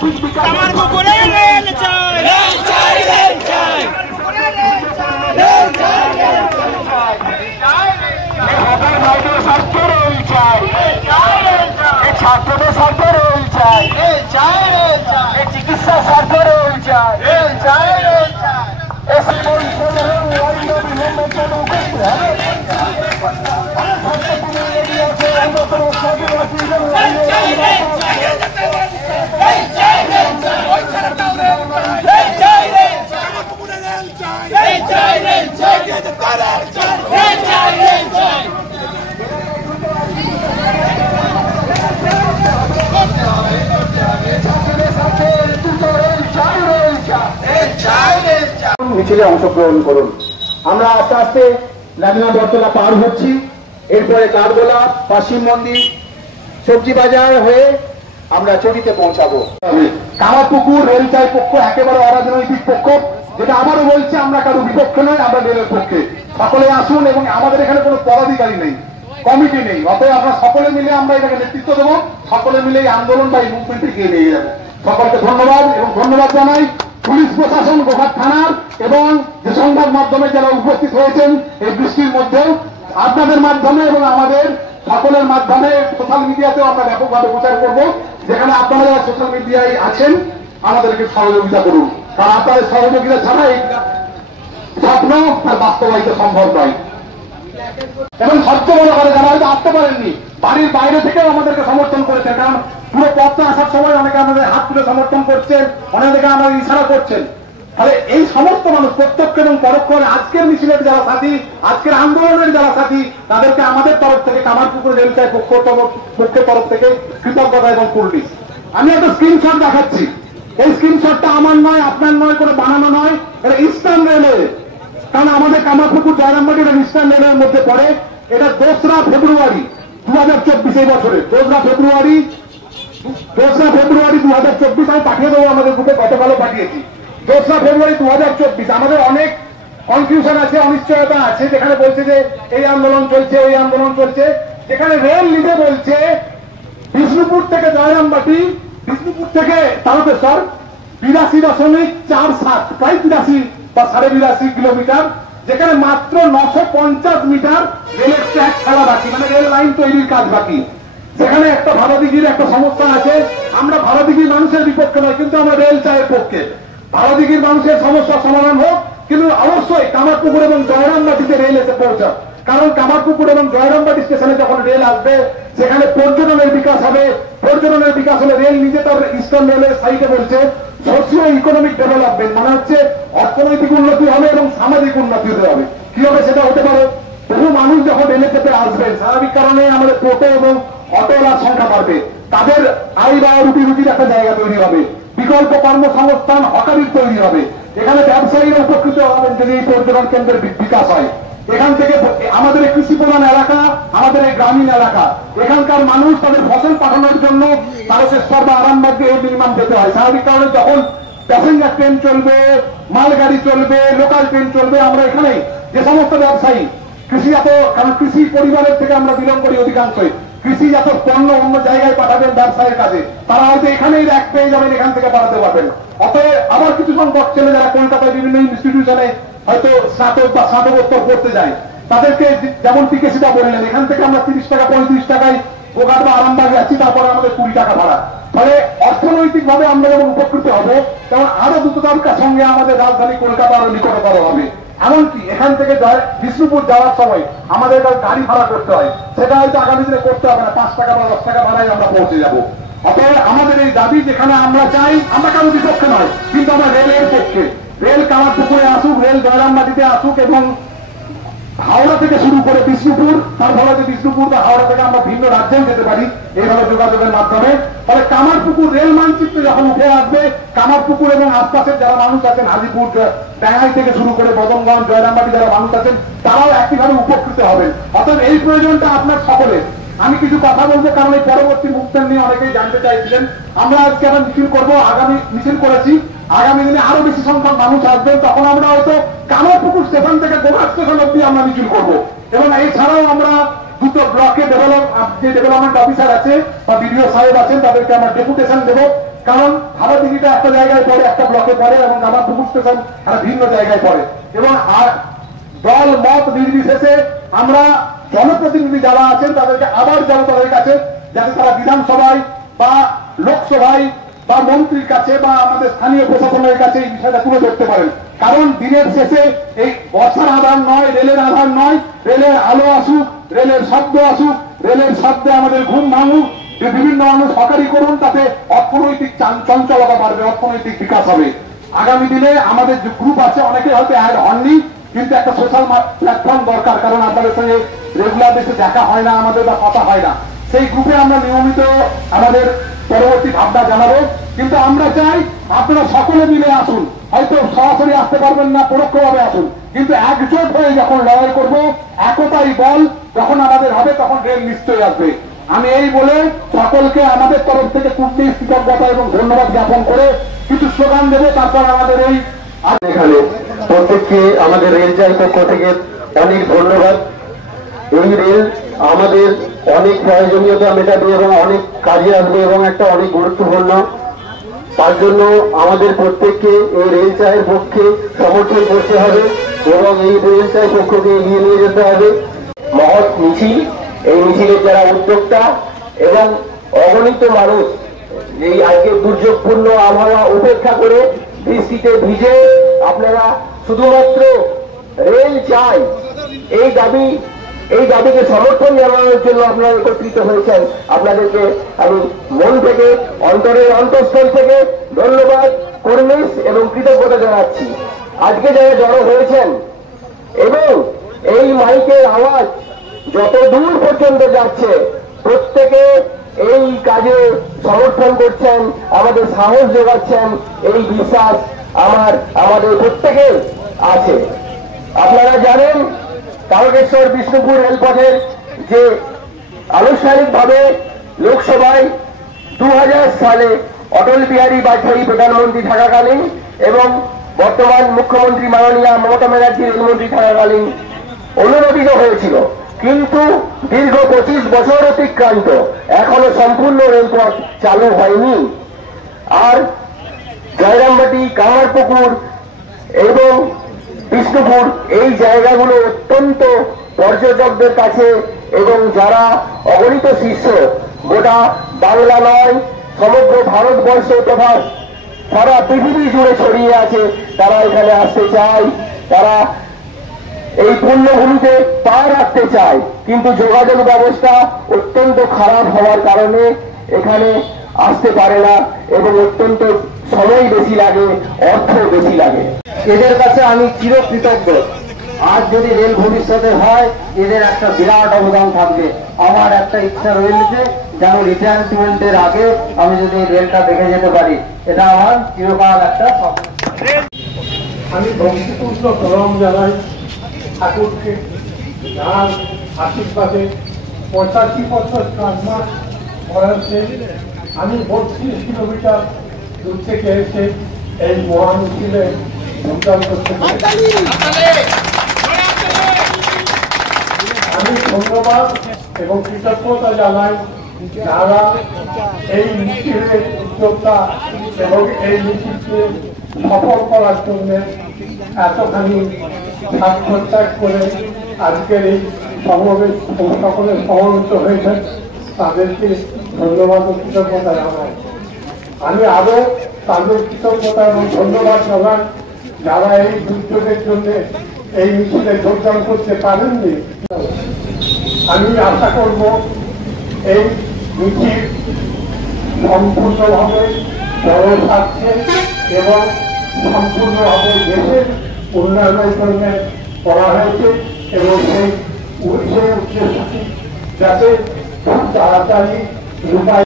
ঠিক বিকাশ ছাত্রদের স্বার্থে রেল চাই, চিকিৎসা স্বার্থে রেল চাই, মিছিলে অংশগ্রহণ করুন। আমরা আস্তে আস্তে লাদিনা বটতলা পার হচ্ছি, এরপরে কাঠগোলা, পাশিম মন্দির, সবজি বাজার হয়ে আমরা চটিতে পৌঁছাবো। কামারপুকুর রেলচাই পক্ষ একেবারে অরাজনৈতিক পক্ষ, যেটা আবারও বলছে আমরা কারো বিপক্ষে নয়, আমরা রেলের পক্ষে। সকলে আসুন, এবং আমাদের এখানে কোনো পদাধিকারী নেই, কমিটি নেই, অতএব আমরা সকলে মিলে আমরা এটাকে নেতৃত্ব দেবো, সকলে মিলে এই আন্দোলন বা এই মুভমেন্টে এগিয়ে নিয়ে যাবো। সকলকে ধন্যবাদ, এবং ধন্যবাদ জানাই পুলিশ প্রশাসন, গোঘাট থানার এবং যে সংবাদ মাধ্যমে যারা উপস্থিত হয়েছেন এই বৃষ্টির মধ্যেও, আপনাদের মাধ্যমে এবং আমাদের সকলের মাধ্যমে সোশ্যাল মিডিয়াতেও আমরা ব্যাপকভাবে প্রচার করব। যেখানে আপনারা যারা সোশ্যাল মিডিয়ায় আছেন আমাদেরকে সহযোগিতা করুন, কারণ আপনাদের সহযোগিতা ছাড়া এই স্বপ্ন তার বাস্তবায়িত সম্ভব নয়। এবং সবচেয়ে বড় করে যারা হয়তো আসতে পারেননি, বাড়ির বাইরে থেকেও আমাদেরকে সমর্থন করেছেন, কারণ পুরো পথটা আসার সময় অনেকে আমাদের হাত তুলে সমর্থন করছেন, অনেকে আমাদের ইশারা করছেন। তাহলে এই সমস্ত মানুষ প্রত্যক্ষ এবং পরোক্ষ আজকের মিছিলের যারা সাথী, আজকের আন্দোলনের যারা সাথী, তাদেরকে আমাদের তরফ থেকে, কামারপুকুর রেলচাই পক্ষের তরফ থেকে কৃতজ্ঞতা এবং কুর্নিশ। আমি একটা স্ক্রিনশট দেখাচ্ছি, এই স্ক্রিনশটটা আমার নয়, আপনার নয়, কোনো বানানো নয়, এটা ইস্টার্ন রেলওয়ে, কারণ আমাদের কামারপুকুর জয়রামবাটি এটা ইস্টার্ন রেলওয়ের মধ্যে পড়ে। এটা 2রা ফেব্রুয়ারি 2024 এই বছরের 2রা ফেব্রুয়ারি 2024 আমি পাঠিয়ে দেবো আমাদের গ্রুপে, গতকালও পাঠিয়েছি। 2রা ফেব্রুয়ারি 2024 আমাদের অনেক কনফিউশন আছে, অনিশ্চয়তা আছে, যেখানে বলছে যে এই আন্দোলন চলছে, ওই আন্দোলন চলছে, যেখানে রেল নিজে বলছে বিষ্ণুপুর থেকে জয়রামবাটি, বিষ্ণুপুর থেকে তারকেশ্বর 82.47 প্রায় 82 বা 82.5 কিলোমিটার, যেখানে মাত্র 950 মিটার রেলের ট্র্যাক খেলা বাকি, মানে রেল লাইন তৈরির কাজ বাকি। যেখানে একটা ভারতদিঘির একটা সমস্যা আছে, আমরা ভারতদিঘির মানুষের বিপক্ষে নয়, কিন্তু আমরা রেল চায়ের পক্ষে। ভারতদিঘির মানুষের সমস্যা সমাধান হোক, কিন্তু অবশ্যই কামারপুকুর এবং জয়রামবাটিতে রেল এসে পৌঁছাক, কারণ কামারপুকুর এবং জয়রামবাটি স্টেশনে যখন রেল আসবে সেখানে পর্যটনের বিকাশ হবে। পর্যটনের বিকাশ হলে রেল নিজে তার ইস্টার্ন রেলের সাইডে বলছে সোশিও ইকোনমিক ডেভেলপমেন্ট, মানে হচ্ছে অর্থনৈতিক উন্নতি হবে এবং সামাজিক উন্নতি হতে হবে। কি হবে সেটা হতে পারে, বহু মানুষ যখন রেলে চেপে আসবেন, স্বাভাবিক কারণে আমাদের টোটো এবং অটোলার সংখ্যা বাড়বে, তাদের আয় বা রুটির একটা জায়গা তৈরি হবে, বিকল্প কর্মসংস্থান হকারির তৈরি হবে, এখানে ব্যবসায়ীরা উপকৃত হবেন যদি এই পর্যটন কেন্দ্রের বিকাশ হয়। এখান থেকে আমাদের এই কৃষি প্রধান এলাকা, আমাদের এই গ্রামীণ এলাকা, এখানকার মানুষ তাদের ফসল পাঠানোর জন্য তারকেশ্বর বা আরামবাগে এই মিনিমাম যেতে হয়। স্বাভাবিক কারণে যখন প্যাসেঞ্জার ট্রেন চলবে, মালগাড়ি চলবে, লোকাল ট্রেন চলবে, আমরা এখানে যে সমস্ত ব্যবসায়ী কৃষিজাত, কারণ কৃষি পরিবারের থেকে আমরা বিলং করি অধিকাংশই, কৃষিজাত পণ্য অন্য জায়গায় পাঠাবেন ব্যবসায়ের কাজে, তারা হয়তো এখানেই র্যাক পেয়ে যাবেন, এখান থেকে পাঠাতে পারবেন। অতএব আবার কিছু সংখ্যক ছেলে যারা কলকাতায় বিভিন্ন ইনস্টিটিউশনে হয়তো স্নাতক বা স্নাতকোত্তর করতে যায়, তাদেরকে যেমন টিকেসিটা বললেন, এখান থেকে আমরা 30 টাকা 35 টাকায় গোঘাট বা আরামবাগ যাচ্ছি, তারপরে আমাদের 20 টাকা ভাড়া। ফলে অর্থনৈতিক ভাবে আমরা যেমন উপকৃত হবে, তেমন আরো দ্রুততার সঙ্গে আমাদের রাজধানী কলকাতা আরো নিকটতর হবে। এমনকি এখান থেকে বিষ্ণুপুর যাওয়ার সময় আমাদের গাড়ি ভাড়া করতে হয়, সেটা হয়তো আগামী দিনে করতে হবে না, 5 টাকা বা 10 টাকা ভাড়ায় আমরা পৌঁছে যাবো। অতএব আমাদের এই দাবি, যেখানে আমরা চাই, আমরা কারো বিপক্ষে নয়, কিন্তু আমরা রেলের পক্ষে। রেল কামারপুকুরে আসুক, রেল জয়রামবাটিতে আসুক, এবং হাওড়া থেকে শুরু করে বিষ্ণুপুর, তারপরে বিষ্ণুপুর বা হাওড়া থেকে আমরা ভিন্ন রাজ্যেও যেতে পারি এইভাবে যোগাযোগের মাধ্যমে। ফলে কামারপুকুর রেল মানচিত্রে যখন উঠে আসবে, কামারপুকুর এবং আশপাশের যারা মানুষ আছেন, হাজিপুর, ডাঙ্গাই থেকে শুরু করে বদনগঞ্জ, জয়রামবাটি যারা মানুষ আছেন, তারাও একইভাবে উপকৃত হবেন। অর্থাৎ এই প্রয়োজনটা আপনার সকলের। আমি কিছু কথা বলবো, কারণ এই পরবর্তী মুভমেন্ট নিয়ে অনেকেই জানতে চাইছিলেন। আমরা আজকে আবার মিছিল করবো, আগামী মিছিল করেছি, আগামী দিনে আরো বেশি সংখ্যক মানুষ আসবেন, তখন আমরা হয়তো কামারপুকুর স্টেশন থেকে গোঘাট স্টেশন অব্দি আমরা মিছিল করবো। এবং এছাড়াও আমরা দুটো ব্লকে যে ডেভেলপমেন্ট অফিসার আছে বা বিডিও সাহেব আছেন, তাদেরকে আমরা ডেপুটেশন দেবো, কারণ হারাদিঘিটা একটা জায়গায় পড়ে, একটা ব্লকে পড়ে, এবং কামারপুকুর স্টেশন একটা ভিন্ন জায়গায় পড়ে। এবং আর দল মত নির্বিশেষে আমরা জনপ্রতিনিধি যারা আছেন তাদেরকে আবার যাবো তাদের কাছে, যাতে তারা বিধানসভায় বা লোকসভায় বা মন্ত্রীর কাছে বা আমাদের স্থানীয় প্রশাসনের কাছে এই বিষয়টা তুলে ধরতে পারেন। কারণ দিনের শেষে এই বর্ষার আধার নয়, রেলের আধার নয়, রেলের আলো আসুক, রেলের শব্দ আসুক, রেলের শব্দে আমাদের ঘুম ভাঙুক, বিভিন্ন মানুষ হকারি করুন, তাতে অর্থনৈতিক চঞ্চলতা বাড়বে, অর্থনৈতিক বিকাশ হবে। আগামী দিনে আমাদের যে গ্রুপ আছে, অনেকে হয়তো অ্যাড হননি, কিন্তু একটা সোশ্যাল প্ল্যাটফর্ম দরকার, কারণ আপনাদের সঙ্গে রেগুলার বেশি দেখা হয় না আমাদের বা কথা হয় না। সেই গ্রুপে আমরা নিয়মিত আমাদের পরবর্তী ভাবনা জানাবো। কিন্তু আমরা চাই আপনারা সকলে মিলে আসুন, হয়তো সরাসরি আসতে পারবেন না, পরোক্ষভাবে আসুন, কিন্তু একজোট হয়ে যখন লড়াই করব, একতাই বল যখন আমাদের হবে, তখন রেল নিশ্চয়ই আসবে। আমি এই বলে সকলকে আমাদের তরফ থেকে কূটনীতি, কৃতজ্ঞতা এবং ধন্যবাদ জ্ঞাপন করে কিছু স্লোগান দেবো, তারপর আমাদের এই এখানে প্রত্যেককে আমাদের রেল চাই পক্ষ থেকে অনেক ধন্যবাদ। এই রেল আমাদের অনেক প্রয়োজনীয়তা মেটাবে এবং অনেক কাজে আসবে এবং একটা অনেক গুরুত্বপূর্ণ। তার জন্য আমাদের প্রত্যেককে এই রেল চায়ের পক্ষে সমর্থন করতে হবে এবং এই রেল চায়ের পক্ষকে এগিয়ে নিয়ে যেতে হবে। মহৎ মিছিল, এই মিছিলের যারা উদ্যোক্তা এবং অগণিত মানুষ এই আজকে দুর্যোগপূর্ণ আবহাওয়া উপেক্ষা করে বৃষ্টিতে ভিজে আপনারা শুধুমাত্র রেল চাই এই দাবিকে সমর্থন জানানোর জন্য আপনারা একত্রিত হয়েছেন। আপনাদেরকে আমি মন থেকে, অন্তরের অন্তঃস্থল থেকে ধন্যবাদ, কর্নিশ এবং কৃতজ্ঞতা জানাচ্ছি। আজকে যারা জড়ো হয়েছেন এবং এই মাইকের আওয়াজ যত দূর পর্যন্ত যাচ্ছে, প্রত্যেকে এই কাজে সমর্থন করছেন, আমাদের সাহস যোগাচ্ছেন, এই বিশ্বাস আমাদের প্রত্যেকের আছে। আপনারা জানেন তারকেশ্বর বিষ্ণুপুর রেলপথের যে আনুষ্ঠানিকভাবে লোকসভায় 2000 সালে অটল বিহারী বাজপেয়ী প্রধানমন্ত্রী থাকাকালীন এবং বর্তমান মুখ্যমন্ত্রী মাননীয়া মমতা ব্যানার্জি রেলমন্ত্রী থাকাকালীন অনুমোদিত হয়েছিল, কিন্তু দীর্ঘ 25 বছর অতিক্রান্ত, এখনো সম্পূর্ণ রেলপথ চালু হয়নি। আর জয়রামবাটি, কামারপুকুর এবং বিষ্ণুপুর এই জায়গাগুলো অত্যন্ত পর্যটকদের কাছে এবং যারা অগণিত শিষ্য, গোটা বাংলা নয় সমগ্র ভারতবর্ষ তথা সারা পৃথিবী জুড়ে ছড়িয়ে আছে, তারা এখানে আসতে চায়, তারা এই পুণ্যভূমিতে পা রাখতে চায়, কিন্তু যোগাযোগ ব্যবস্থা অত্যন্ত খারাপ হওয়ার কারণে এখানে আসতে পারে না এবং অত্যন্ত সময় বেশি লাগে, অর্থ বেশি লাগে। এদের কাছে আমি চিরকৃতজ্ঞ। আজ যদি রেল ভবিষ্যতে হয়, এদের একটা বিরাট অবদান থাকবে। আমার একটা ইচ্ছা রয়েছে, যেন রিটায়ারমেন্টের আগে আমি যদি রেলটা দেখে যেতে পারি, এটা আমার চিরকাল একটা স্বপ্ন। আমি ভক্তিপূর্ণ প্রণাম জানাই ঠাকুরকে, যার আশীর্বাদে 85 বছর কাজমাস বয়সে আমি 32 কিলোমিটার দূর থেকে এসে এই মহান মিছিলে যোগদান করতে পেরেছি। আমি ধন্যবাদ এবং কৃতজ্ঞতা জানাই যারা এই মিছিলের উদ্যোক্তা এবং এই মিছিলকে সফল করার জন্য এতখানি সাক্ষাৎ করে আজকের এই সমাবেশ সকলে সমবেত হয়েছেন, তাদেরকে ধন্যবাদ ও কৃতজ্ঞতা জানাই। আমি আরো তাদের কৃতজ্ঞতা এবং ধন্যবাদ জানাই যারা এই দুর্যোগের জন্য এই মিছিলে যোগদান করতে পারেননি। আমি আশা করব এই মিছিল সম্পূর্ণভাবে বড় থাকছে এবং সম্পূর্ণভাবে দেশের উন্নয়নের জন্য করা হয়েছে এবং সেই উদ্দেশ্যটি যাতে খুব তাড়াতাড়ি রূপায়িত